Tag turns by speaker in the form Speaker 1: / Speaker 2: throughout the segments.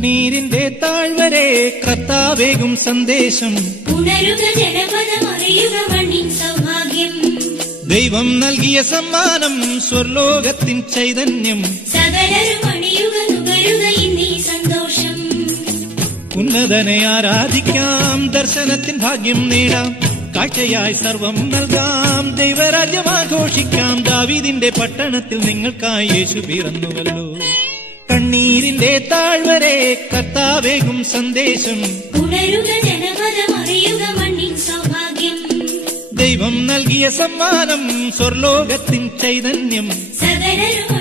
Speaker 1: കണ്ണീരിന്റെ താഴ്വരെ കർത്താവേകും സന്ദേശം.
Speaker 2: ഉണരുക മണ്ണിൻ സൗഭാഗ്യം.
Speaker 1: ദൈവം നൽകിയ സമ്മാനം സ്വർലോകത്തിൻ ചൈതന്യം.
Speaker 2: സകലരും അണിയുക നുകരുക ഇന്നീ സന്തോഷം.
Speaker 1: ഉന്നതനെ ആരാധിക്കാം ദർശനത്തിൻ ഭാഗ്യം നേടാം. കാഴ്ചയായി സർവം നൽകാം ദൈവരാജ്യം ആഘോഷിക്കാം. ദാവീദിന്റെ പട്ടണത്തിൽ നിങ്ങൾക്കായി യേശു പിറന്നുവല്ലോ. കണ്ണീരിന്റെ താഴ്വരെ കർത്താവേകും സന്ദേശം.
Speaker 2: ഉണരുക മണ്ണിൻ സൗഭാഗ്യം.
Speaker 1: ദൈവം നൽകിയ സമ്മാനം സ്വർലോകത്തിൻ ചൈതന്യം.
Speaker 2: സകലരും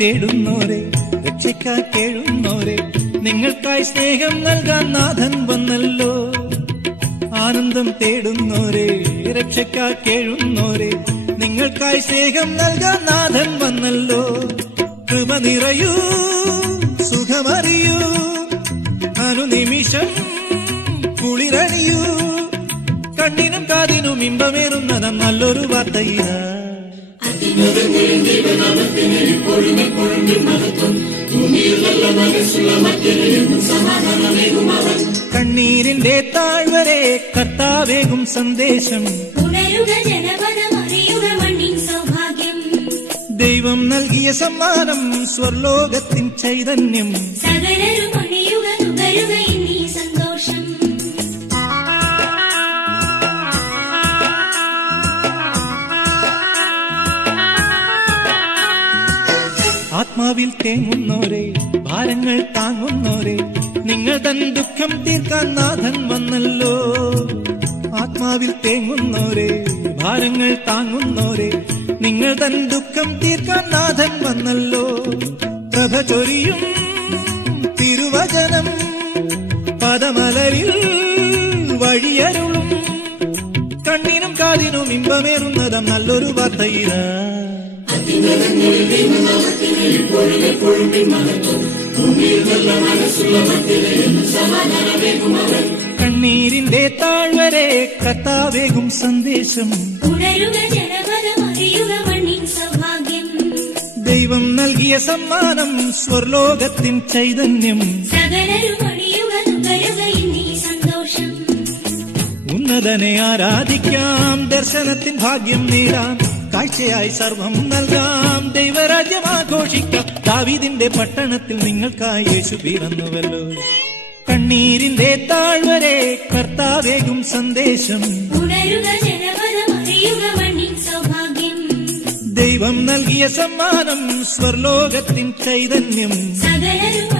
Speaker 1: തേടുന്നോരെ രക്ഷിക്കാൻ കേഴുന്നോരെ നിങ്ങൾക്കായി സ്നേഹം നൽകാൻ നാഥൻ വന്നല്ലോ. ആനന്ദം തേടുന്നോരെ രക്ഷയ്ക്കാ കേഴുന്നോരെ നിങ്ങൾക്കായി സ്നേഹം നൽകാൻ നാഥൻ വന്നല്ലോ. കൃപ നിറയൂ സുഖമറിയൂ അനുനിമിഷം കുളിരണിയൂ. കണ്ണിനും കാതിനും ഇമ്പമേറുന്നത നല്ലൊരു വാർത്തയിതാ കണ്ണീരിന്റെ താഴ്വരെ കർത്താവേകും സന്ദേശം.
Speaker 2: ഉണരുക കണ്ണീരിന്റെ താഴ്വരെ മണ്ണിൻ സൗഭാഗ്യം.
Speaker 1: ദൈവം നൽകിയ സമ്മാനം സ്വർലോകത്തിൻ ചൈതന്യം.
Speaker 2: സകലരും
Speaker 1: ആത്മാവിൽ തേങ്ങുന്നോരെ ഭാരങ്ങൾ താങ്ങുന്നോരെ നിങ്ങൾ തൻ ദുഃഖം തീർക്കാൻ നാഥൻ വന്നല്ലോ. ആത്മാവിൽ തേങ്ങുന്നോരെ ഭാരങ്ങൾ താങ്ങുന്നോരെ നിങ്ങൾ തൻ ദുഃഖം തീർക്കാൻ നാഥൻ വന്നല്ലോ. പ്രഭ ചൊരിയും തിരുവചനം പദമലരിൽ വഴിയരുളും. കണ്ണിനും കാതിനും ഇമ്പമേറുന്നതം നല്ലൊരു വാർത്തയിലാ കണ്ണീരിന്റെ താഴ്വരെ കത്താവേകും സന്ദേശം.
Speaker 2: ഉണരുക ജനപദം അറിയുക മണ്ണിൻ സൗഭാഗ്യം.
Speaker 1: ദൈവം നൽകിയ സമ്മാനം സ്വർലോകത്തിൻ ചൈതന്യം.
Speaker 2: സകലരും അണിയുക നുകരുക ഇന്നീ സന്തോഷം.
Speaker 1: ഉന്നതനെ ആരാധിക്കാം ദർശനത്തിൻ ഭാഗ്യം നേടാം കാഴ്ചയായി സർവം നൽകാം. ദാവീദിന്റെ പട്ടണത്തിൽ നിങ്ങൾക്കായി യേശു പിറന്നുവല്ലോ. കണ്ണീരിന്റെ താഴ്വരെ കർത്താവേകും സന്ദേശം. ദൈവം നൽകിയ സമ്മാനം സ്വർലോകത്തിൻ ചൈതന്യം.
Speaker 2: സകലരും